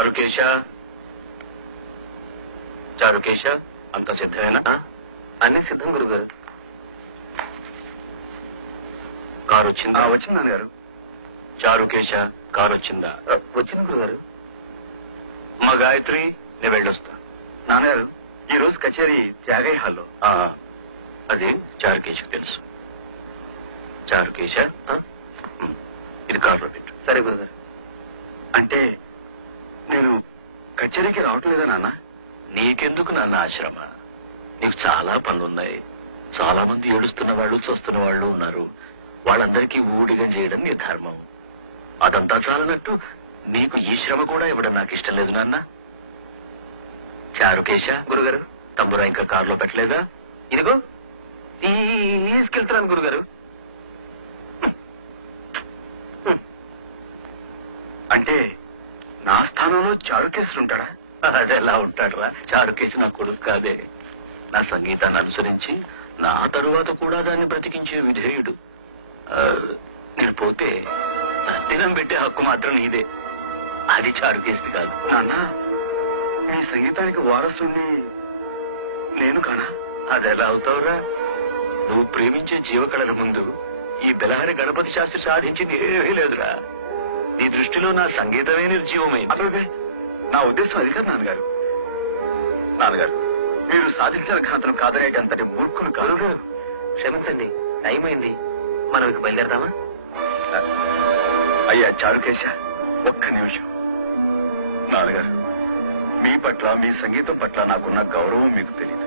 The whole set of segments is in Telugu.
చారుకేశ చారుకేశ అంత సిద్ధమేనా? అన్నీ సిద్ధం గురుగారు. కారు వచ్చిందా? వచ్చింది నాన్నగారు. చారుకేశ కారు వచ్చిందా? వచ్చింది గురుగారు. మా గాయత్రి నేను వెళ్ళొస్తా. నాన్నగారు ఈ రోజు కచేరీ త్యాగయ్య హాల్లో. అది చారుకేశకు తెలుసు. చారుకేశ ఇది కారులో పెట్టు. సరే గురుగారు. అంటే నేను కచేరీకి రావటం లేదా నాన్న? నీకెందుకు నాన్న ఆశ్రమ? నీకు చాలా పనులున్నాయి. చాలా మంది ఏడుస్తున్న వాళ్ళు చూస్తున్న వాళ్ళు ఉన్నారు. వాళ్ళందరికీ ఊడిగా చేయడం నీ ధర్మం. అదంతా చాలనట్టు నీకు ఈ శ్రమ కూడా ఇవ్వడం నాకు ఇష్టం లేదు నాన్న. చారుకేశ గురుగారు. తంబురా ఇంకా కారులో పెట్టలేదా? ఇదిగో తీసుకెళ్తున్నాను గురుగారు. అంటే నా స్థానంలో చారుకేశ్వరు ఉంటాడా? అదెలా ఉంటాడురా? చారుకేశ నా కొడుకు కాదే. నా సంగీతాన్ని అనుసరించి నా తరువాత కూడా దాన్ని బ్రతికించే విధేయుడు. నేను పోతే నా దినం పెట్టే హక్కు మాత్రం నీదే. అది చారుకేశది కాదు. నాన్న మీ సంగీతానికి వారసుని నేను కానా? అదెలా అవుతావురా? నువ్వు ప్రేమించే జీవకళల ముందు ఈ బెలహరి గణపతి శాస్త్రి సాధించింది ఏమీ లేదురా. నీ దృష్టిలో నా సంగీతమే నిర్జీవమైంది. అదే నా ఉద్దేశం అది కాదు నాన్నగారు. నాన్నగారు మీరు సాధించిన ఘనతను కాదనేటంతటి మూర్ఖులు కాదు. క్షమించండి, టైం అయింది. మనం ఇక బయలుదేరదామా? అయ్యా చారుకేశ ఒక్క నిమిషం. నాన్నగారు మీ పట్ల మీ సంగీతం పట్ల నాకున్న గౌరవం మీకు తెలీదు.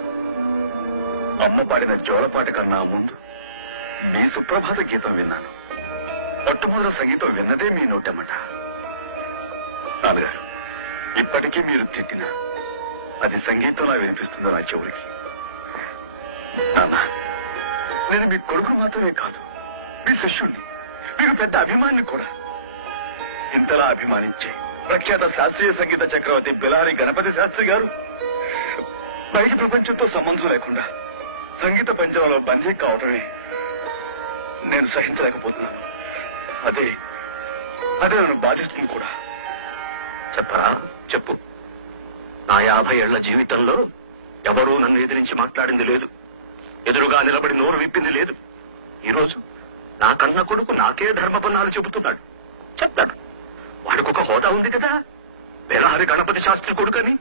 అమ్మ పాడిన జోలపాట కన్నా ముందు మీ సుప్రభాత గీతం విన్నాను. మొట్టమొదటి సంగీతం విన్నదే మీ నోటమ్మట. నాన్నగారు ఇప్పటికీ మీరు తిట్టినా అది సంగీతంలా వినిపిస్తుందో నా చెవులకి. నాన్న నేను మీ కొడుకు మాత్రమే కాదు, మీ శిష్యుణ్ణి, మీకు పెద్ద అభిమాని కూడా. ఇంతలా అభిమానించే ప్రఖ్యాత శాస్త్రీయ సంగీత చక్రవర్తి బెలహరి గణపతి శాస్త్రి గారు బయట ప్రపంచంతో సంబంధం లేకుండా సంగీత పంజరంలో బందీ కావటమే నేను సహించలేకపోతున్నాను. అదే నన్ను బాధిస్తుంది కూడా. చెప్పరా? చెప్పు. నా 50 ఏళ్ల జీవితంలో ఎవరూ నన్ను ఎదిరించి మాట్లాడింది లేదు. ఎదురుగా నిలబడి నోరు విప్పింది లేదు. ఈరోజు నా కన్న కొడుకు నాకే ధర్మపన్నాలు చెబుతున్నాడు. చెప్తాడు. వాడికి ఒక హోదా ఉంది కదా, బెలహరి గణపతి శాస్త్రి కొడుకని.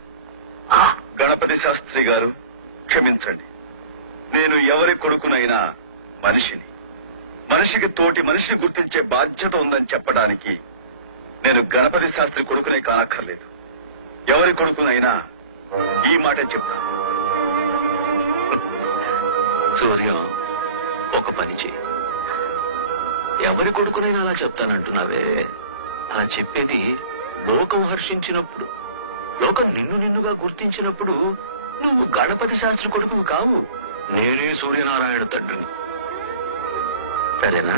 గణపతి శాస్త్రి గారు క్షమించండి. నేను ఎవరి కొడుకునైనా మనిషిని, మనిషికి తోటి మనిషిని గుర్తించే బాధ్యత ఉందని చెప్పడానికి నేను గణపతి శాస్త్రి కొడుకునే కానక్కర్లేదు. ఎవరి కొడుకునైనా ఈ మాట చెప్తాను. సూర్యం, ఒక పని చేయి. ఎవరి కొడుకునైనా అలా చెప్తానంటున్నావే, అలా చెప్పేది లోకం హర్షించినప్పుడు, లోకం నిన్నుగా గుర్తించినప్పుడు నువ్వు గణపతి శాస్త్రి కొడుకు కావు, నేనే సూర్యనారాయణ తండ్రిని. సరేనా?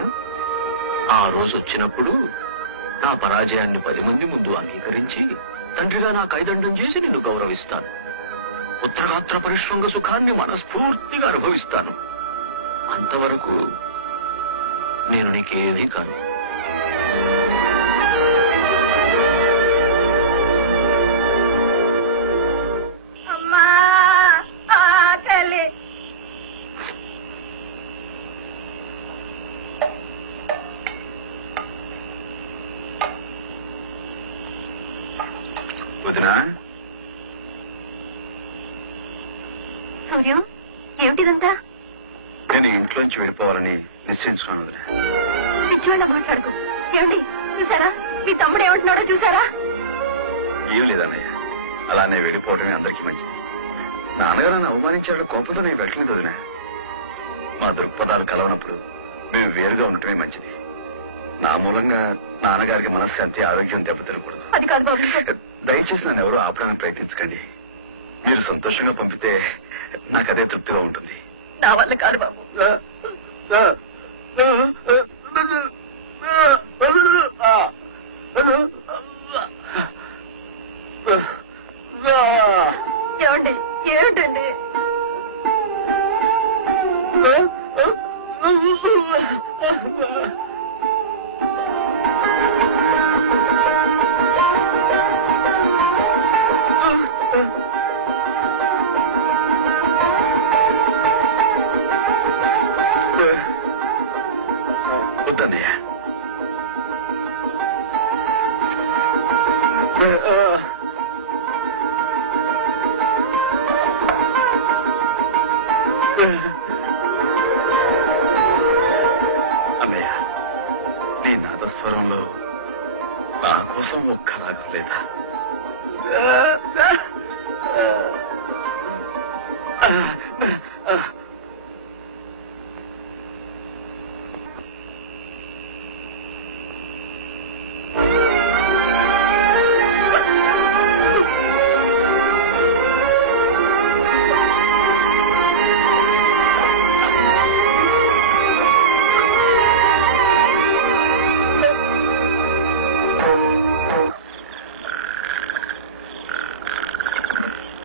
ఆ రోజు వచ్చినప్పుడు నా పరాజయాన్ని 10 మంది ముందు అంగీకరించి తండ్రిగా నా కైదండం చేసి నిన్ను గౌరవిస్తాను. పుత్రగాత్ర పరిశ్రంగ సుఖాన్ని మనస్ఫూర్తిగా అనుభవిస్తాను. అంతవరకు నేను నీకేమీ కాను. సూర్యం, ఏమిటిదంతా? నేను ఇంట్లోంచి వెళ్ళిపోవాలని నిశ్చయించుకున్నాను. పిచ్చివాళ్ళ మాట్లాడుకో. ఏమండి చూసారా, మీ తమ్ముడు ఏమంటున్నాడో చూసారా? ఏం లేదన్నయ్య, అలానే వెళ్ళిపోవడమే అందరికీ మంచిది. నాన్నగారు నన్ను అవమానించాలని కోపంతో నేను వెళ్ళలేదు వదిన. మా దృక్పథాలు కలవనప్పుడు మేము వేరుగా ఉండటమే మంచిది. నా మూలంగా నాన్నగారికి మనశ్శాంతి, ఆరోగ్యం దెబ్బతినకూడదు. అది కాదు బాబు. దయచేసి నన్ను ఎవరూ ఆపడానికి ప్రయత్నించకండి. మీరు సంతోషంగా పంపితే నాకు అదే తృప్తిగా ఉంటుంది. నా వల్ల కాదు బాబు. ఏమండి, ఏమిటండి? అన్నయ్య, నీ నాదస్వరంలో నా కోసం ఒక్క రాగం లేదా?